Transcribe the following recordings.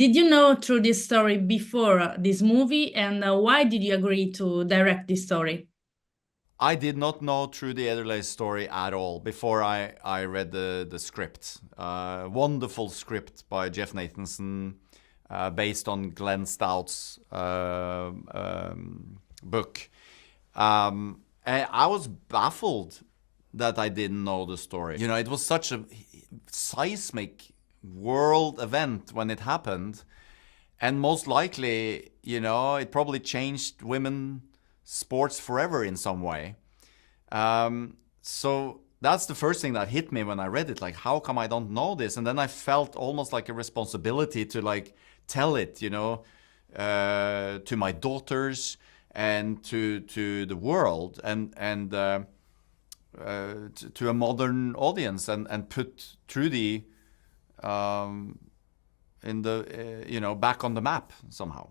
Did you know Trudy's story before this movie, and why did you agree to direct this story? I did not know Trudy Ederle's story at all before I read the script. Wonderful script by Jeff Nathanson, based on Glenn Stout's book. And I was baffled that I didn't know the story. You know, it was such a seismic world event when it happened. And most likely, you know, it probably changed women sports forever in some way. So that's the first thing that hit me when I read it. Like, how come I don't know this? And then I felt almost like a responsibility to like tell it, you know, to my daughters and to the world and to a modern audience and put Trudy in the you know, back on the map somehow.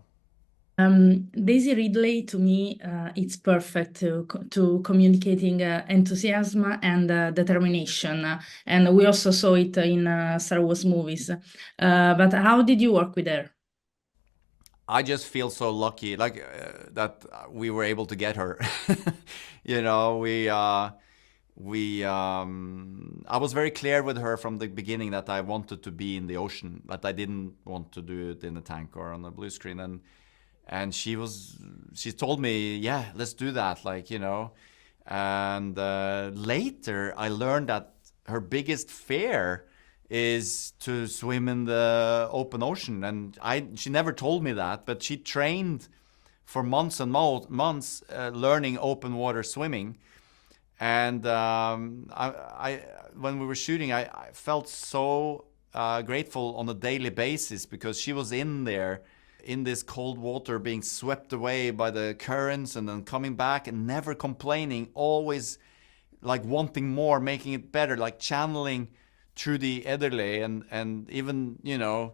Daisy Ridley, to me, it's perfect to communicating enthusiasm and determination, and we also saw it in Star Wars movies. But how did you work with her? I just feel so lucky, like that we were able to get her. You know, I was very clear with her from the beginning that I wanted to be in the ocean, that I didn't want to do it in a tank or on a blue screen. And she told me, yeah, let's do that, like, you know. And later I learned that her biggest fear is to swim in the open ocean. And she never told me that, but she trained for months and months learning open water swimming. And when we were shooting, I felt so grateful on a daily basis because she was in there in this cold water, being swept away by the currents and then coming back and never complaining, always like wanting more, making it better, like channeling Trudy Ederle and even, you know,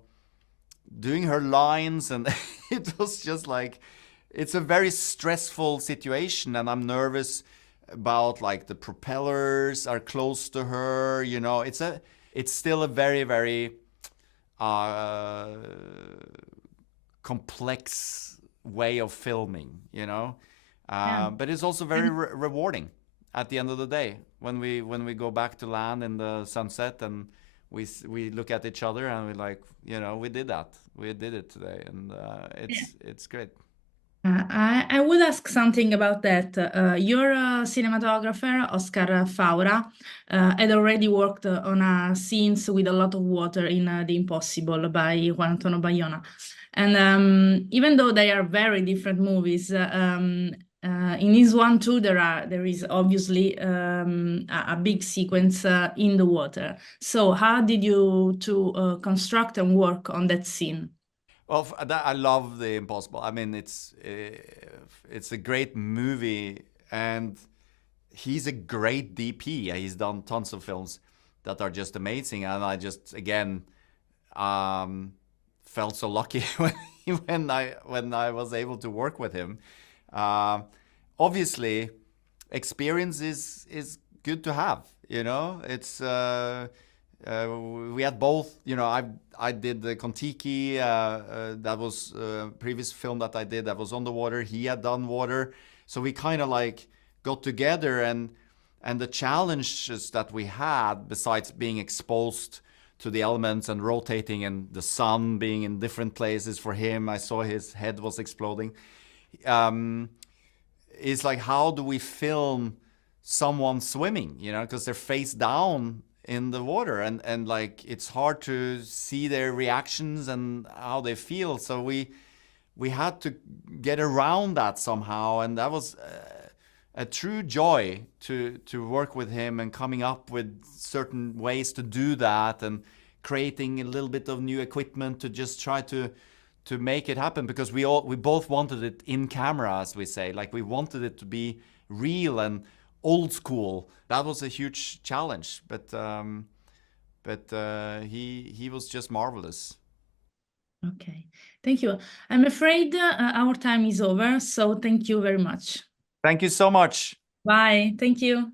doing her lines. And it was just like, it's a very stressful situation, and I'm nervous about like the propellers are close to her, you know. It's still a very, very complex way of filming, you know. Yeah. But it's also very rewarding at the end of the day when we go back to land in the sunset and we look at each other and we're like, you know, we did it today, and it's great. I would ask something about that. Your cinematographer, Oscar Faura, had already worked on scenes with a lot of water in The Impossible by Juan Antonio Bayona. And even though they are very different movies, in this one too, there is obviously a big sequence in the water. So how did you two construct and work on that scene? Well, I love The Impossible. I mean, it's a great movie, and he's a great DP. He's done tons of films that are just amazing, and I just again felt so lucky when I was able to work with him. Obviously, experience is good to have. You know, it's. We had both, you know, I did the Kon-Tiki, that was a previous film that I did that was on the water. He had done water. So we kind of like got together, and the challenges that we had, besides being exposed to the elements and rotating and the sun being in different places for him, I saw his head was exploding, is like, how do we film someone swimming, you know, because they're face down in the water, and like it's hard to see their reactions and how they feel. So we had to get around that somehow, and that was a true joy to work with him and coming up with certain ways to do that and creating a little bit of new equipment to just try to make it happen, because we both wanted it in camera, as we say, like we wanted it to be real and old school. That was a huge challenge, but he was just marvelous. Okay, thank you. I'm afraid our time is over, so thank you very much. Thank you so much. Bye. Thank you.